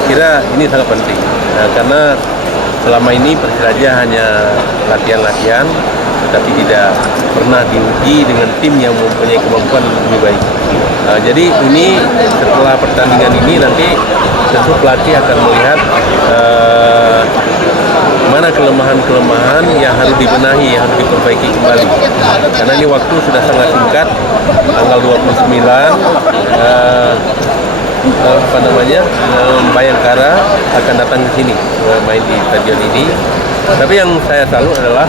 Saya kira ini sangat penting karena selama ini Persiraja hanya latihan-latihan, tapi tidak pernah diuji dengan tim yang mempunyai kemampuan lebih baik. Jadi ini setelah pertandingan ini nanti tentu pelatih akan melihat mana kelemahan-kelemahan yang harus dibenahi, yang harus diperbaiki kembali. Karena ini waktu sudah sangat singkat, tanggal 29 Bayangkara akan datang ke sini main di stadion ini. Tapi yang saya salut adalah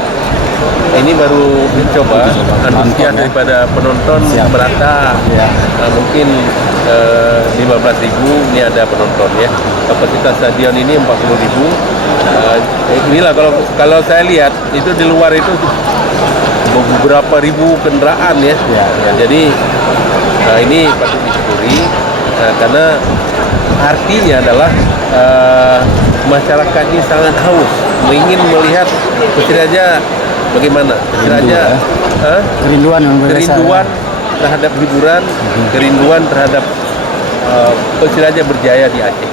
ini baru dicoba, antusias daripada penonton merata. Mungkin 15.000 ini ada penonton ya. Kapasitas stadion ini 40.000. Inilah kalau saya lihat itu di luar itu beberapa ribu kendaraan ya. Jadi ini patut disyukuri karena artinya adalah masyarakat ini sangat haus, ingin melihat Persiraja bagaimana. Persiraja kerinduan terhadap hiburan, kerinduan terhadap Persiraja berjaya di Aceh.